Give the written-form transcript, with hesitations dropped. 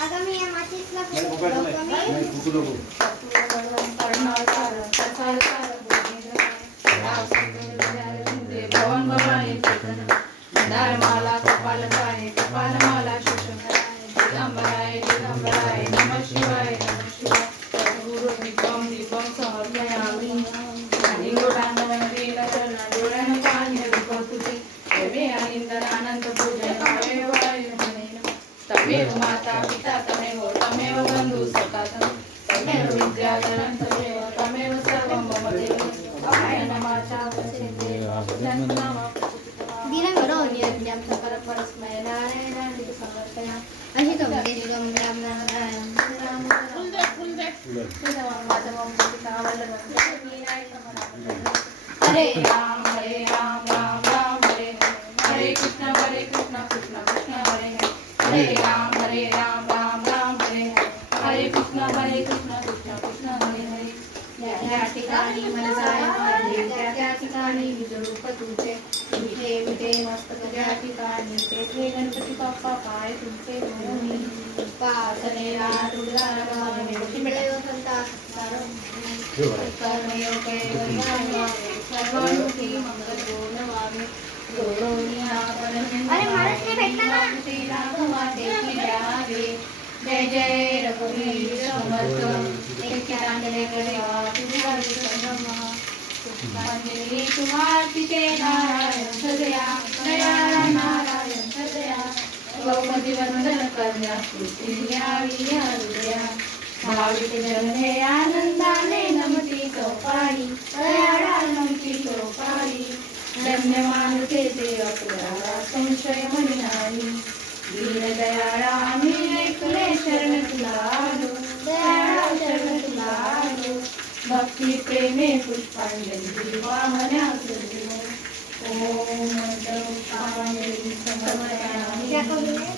आगामी या मातीतला माला कपाल पाय कपाल माला दिगंबराय दिगंबराय नमः शिवाय गुरु दीपम दीपम समर्पयामि आणि लोटांगण वेला चरणा डोळ्यानं पाणी विपतुते देवे आनंदन अनंत पूजन वाय वाय तमेव माता पिता तमेव बंधु सखा तमेव विद्याधरं तमेव सर्वं मम देव अभय नमाचा वचने दिनगरोन्यज्ञं सकल परस्मै नारायणां समर्पया अहितं देवं राम नारायण हरे राम राम राम हरे हरे कृष्ण कृष्ण कृष्ण हरे हरे राम राम हरे हरे कृष्ण कृष्ण कृष्ण हरे हरे या ठिकाणी मन जाय त्या ठिकाणी विजरूप तुझे विठे विठे मस्तक ज्या ठिकाणी तेथे गणपती बाप्पा पाय तुमचे होऊनी पासनेला तुळजारा सर्वांची मंगल बोलवावे जय जय रघुवीर समर्थ पुष्पांजली तुम्हार्पिते नारायण सदया दयाळा नारायण सदया गौमती वंदन करण्या स्तुती द्यावी हृदया भाविक जन हे आनंदाने नमती चौपाई दयाळा नमती चौपाई धन्य मानते ते अपराधा संशय मनी नाही दीन दयाळा आम्ही ऐकले शरण तुला आलो दयाळा शरण तुला आलो भक्ती प्रेमे पुष्पांजली वाहन्या ओम नमः समर्पयामि